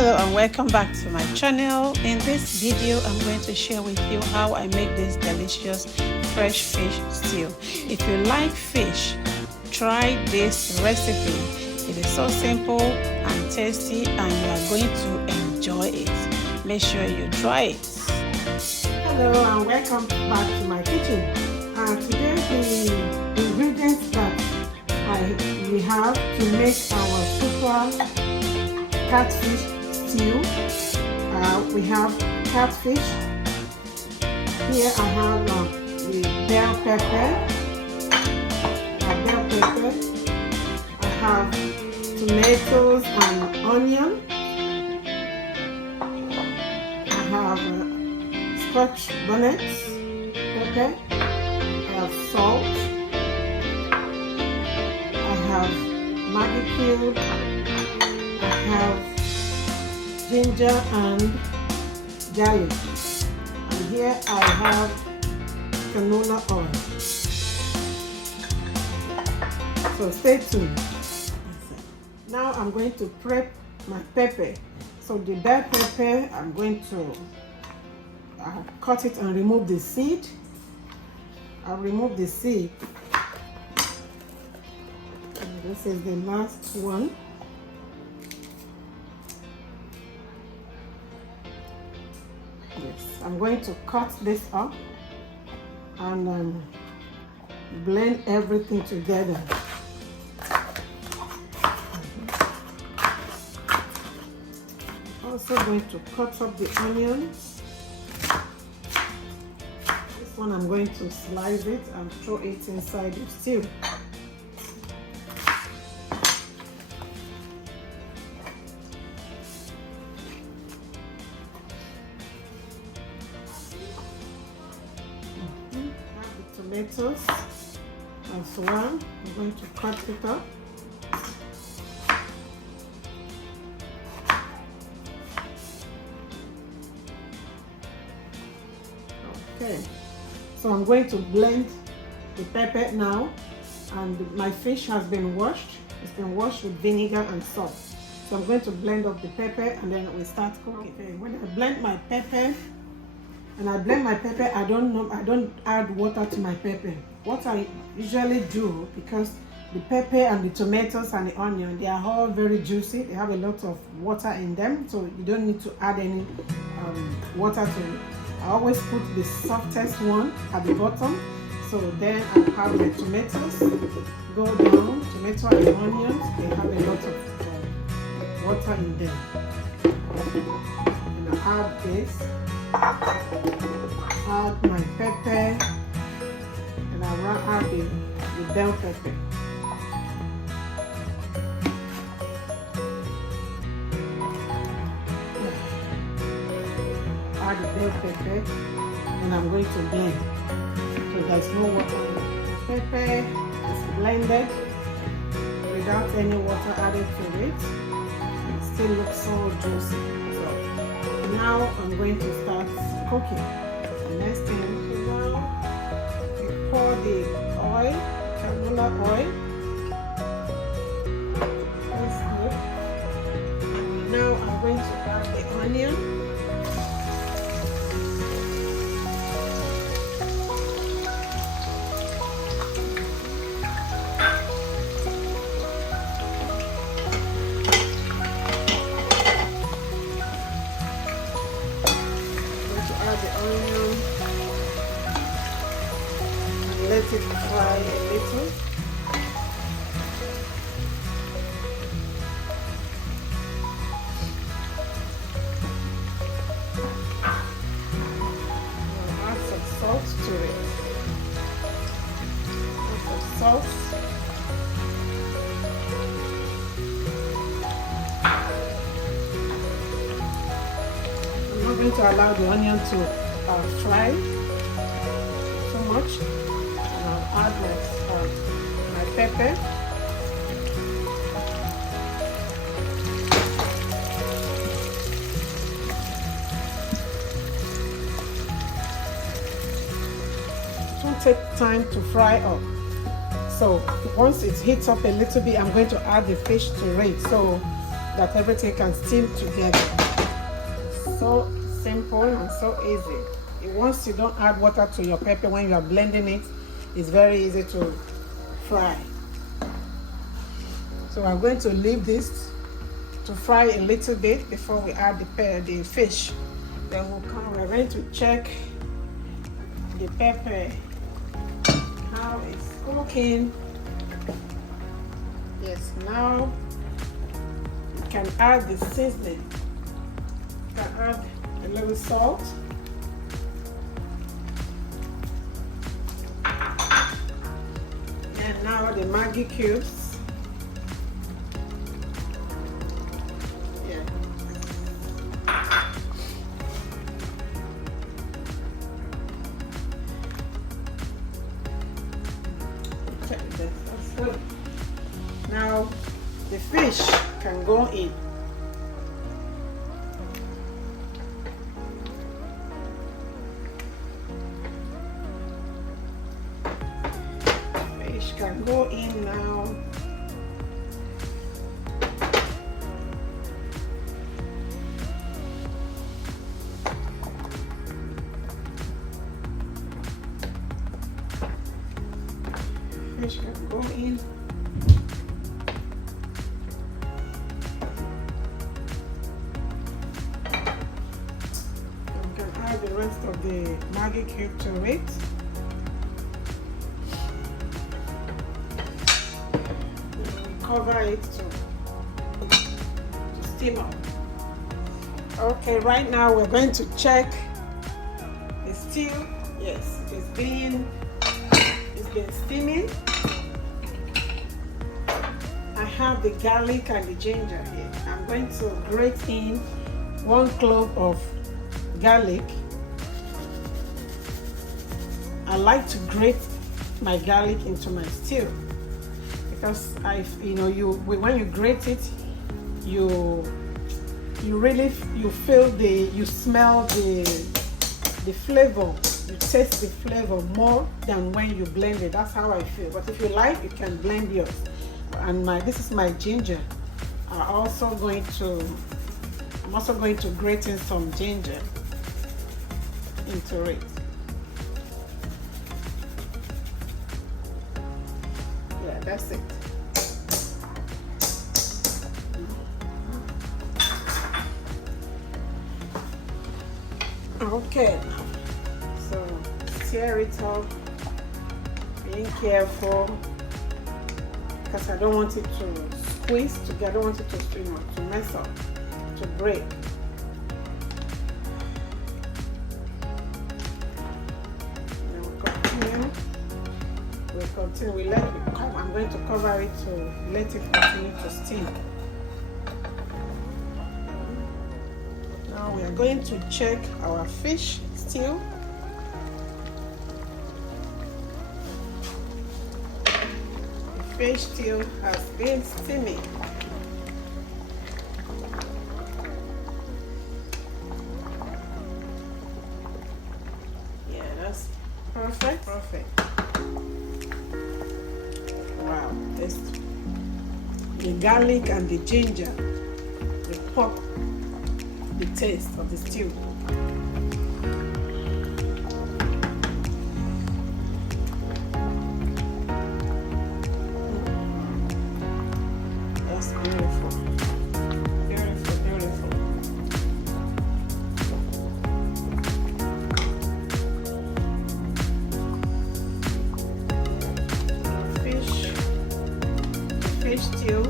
Hello and welcome back to my channel. In this video I'm going to share with you how I make this delicious fresh fish stew. If you like fish, try this recipe. It is so simple and tasty and you are going to enjoy it. Make sure you try it. Hello and welcome back to my kitchen. Today the ingredients that we have to make our super catfish stew. We have catfish. Here I have the bell pepper. I have tomatoes and onion. I have Scotch bonnet pepper. I have salt. I have Maggi cube. I have ginger and garlic, and here I have canola oil. So stay tuned. Now I'm going to prep my pepper. So the bell pepper, I'm going to cut it and remove the seed. I'll remove the seed. And this is the last one. Yes, I'm going to cut this up and blend everything together. Also going to cut up the onions. This one I'm going to slice it and throw it inside the stew. Tomatoes as well. I'm going to cut it up. Okay, so I'm going to blend the pepper now, and my fish has been washed. It's been washed with vinegar and salt. So I'm going to blend up the pepper and then we start cooking. Okay, when I blend my pepper, I don't add water to my pepper. What I usually do, because the pepper and the tomatoes and the onion, they are all very juicy. They have a lot of water in them, so you don't need to add any water to it. I always put the softest one at the bottom. So then I have the tomatoes go down. Tomato and onions, they have a lot of water in them. And I add this. Add my pepper, and I will add the bell pepper. Add the bell pepper, and I'm going to blend. So there's no water. The pepper is blended without any water added to it. It still looks so juicy. So now I'm going to start cooking. The next thing, now we pour the oil, canola oil. That's good. And now I'm going to add the onion. Let it fry a little. I'll add some salt to it. Add some salt. I'm not going to allow the onion to fry so much. I'll add my pepper. It won't take time to fry up. So once it heats up a little bit, I'm going to add the fish to it. So that everything can steam together. So simple and so easy. Once you don't add water to your pepper when you are blending it, it's very easy to fry. So I'm going to leave this to fry a little bit before we add the fish. Then we're going to check the pepper, how it's cooking. Yes, now you can add the seasoning. You can add a little salt. And now the Maggi cubes. Now the fish can go in. Fish can go in now. Fish can go in. The rest of the Maggi cube to it. Cover it to steam up. Okay, right now we're going to check the stew. Yes, it's been steaming. I have the garlic and the ginger here. I'm going to grate in 1 clove of garlic. I like to grate my garlic into my stew because when you grate it, you smell the flavor, you taste the flavor more than when you blend it. That's how I feel. But if you like, you can blend yours. And this is my ginger. I'm also going to grate in some ginger into it. Yeah, that's it. Okay, so stir it up, being careful because I don't want it to squeeze together. I don't want it to mess up, to break. We'll I'm going to cover it to let it continue to steam. Now we are going to check our fish stew. The fish stew has been steaming. Yeah, that's perfect. Wow, the garlic and the ginger will pop the taste of the stew. That's beautiful. Beautiful. Fish stew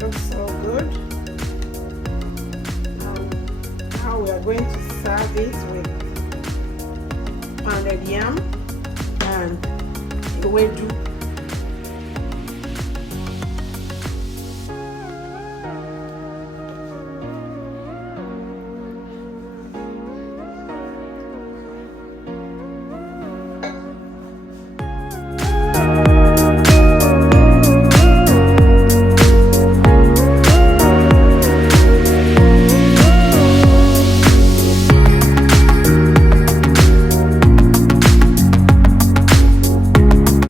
looks so good. Now we are going to serve it with pounded yam and ewedu.